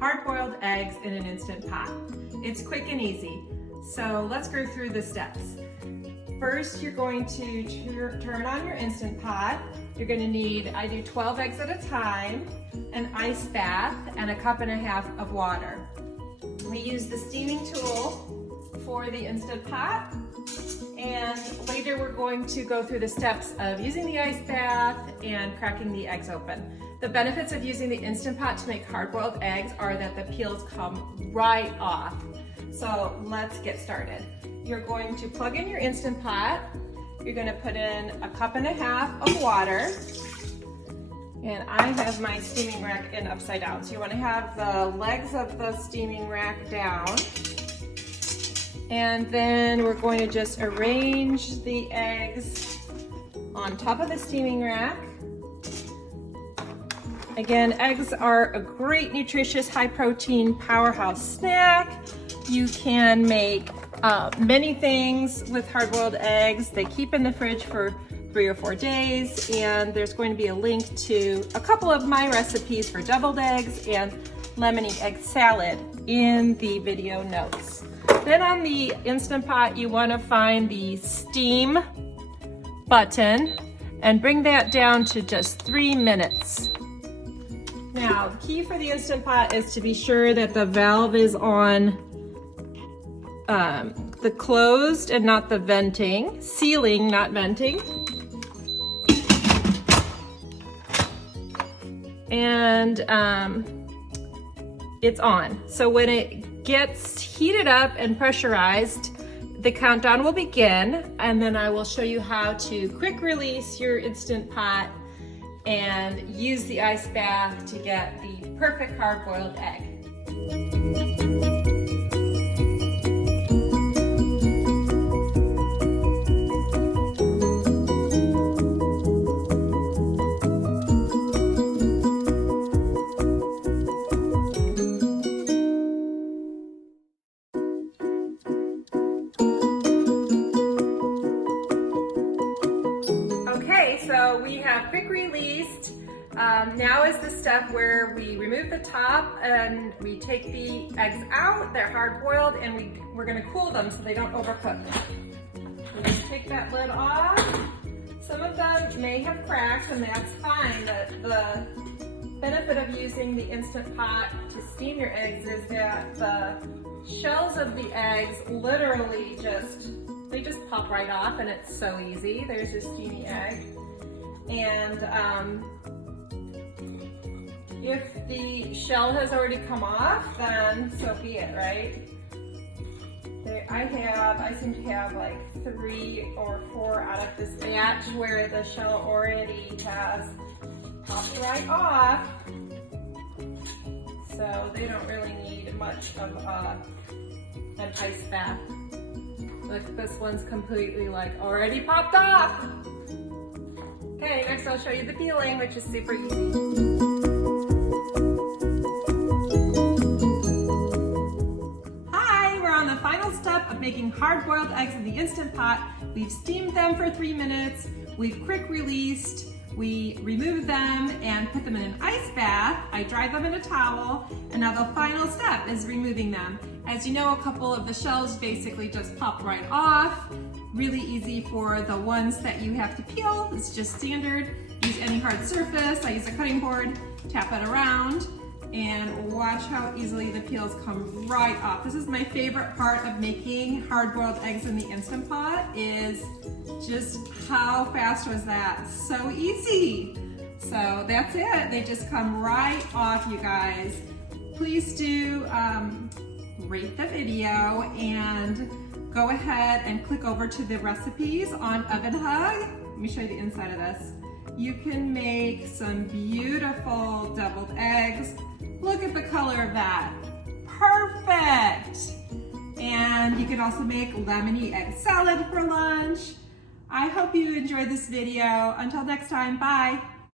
hard-boiled eggs in an Instant Pot. It's quick and easy. So let's go through the steps. First, you're going to turn on your Instant Pot. You're going to need, I do 12 eggs at a time, an ice bath, and a cup and a half of water. We use the steaming tool for the Instant Pot, and later we're going to go through the steps of using the ice bath and cracking the eggs open. The benefits of using the Instant Pot to make hard-boiled eggs are that the peels come right off. So let's get started. You're going to plug in your Instant Pot. You're going to put in a cup and a half of water. And I have my steaming rack in upside down. So you want to have the legs of the steaming rack down. And then we're going to just arrange the eggs on top of the steaming rack. Again, eggs are a great nutritious, high protein powerhouse snack. You can make many things with hard-boiled eggs. They keep in the fridge for 3 or 4 days, and there's going to be a link to a couple of my recipes for deviled eggs and lemony egg salad in the video notes. Then on the Instant Pot, you want to find the steam button and bring that down to just 3 minutes. Now, the key for the Instant Pot is to be sure that the valve is on the closed and not the venting, sealing, not venting. And it's on. So when it gets heated up and pressurized, the countdown will begin, and then I will show you how to quick release your Instant Pot and use the ice bath to get the perfect hard-boiled egg. Okay, so we have quick released. Now is the step where we remove the top and we take the eggs out. They're hard boiled, and we're gonna cool them so they don't overcook. We're gonna take that lid off. Some of them may have cracks, and that's fine. The benefit of using the Instant Pot to steam your eggs is that the shells of the eggs literally just pop right off, and it's so easy. There's your steamy egg. And if the shell has already come off, then so be it, right? I seem to have like 3 or 4 out of this batch where the shell already has popped right off. So they don't really need much of an ice bath. Look, this one's completely like already popped off. Okay, next I'll show you the peeling, which is super easy. Step of making hard-boiled eggs in the Instant Pot. We've steamed them for 3 minutes, we've quick released, we removed them and put them in an ice bath. I dried them in a towel, and now the final step is removing them. As you know, a couple of the shells basically just pop right off. Really easy for the ones that you have to peel. It's just standard. Use any hard surface. I use a cutting board, tap it around, and watch how easily the peels come right off. This is my favorite part of making hard-boiled eggs in the Instant Pot, is just how fast was that? So easy. So that's it. They just come right off, you guys. Please do rate the video and go ahead and click over to the recipes on Oven Hug. Let me show you the inside of this. You can make some beautiful deviled eggs. Look at the color of that. Perfect. And you can also make lemony egg salad for lunch. I hope you enjoyed this video. Until next time, bye.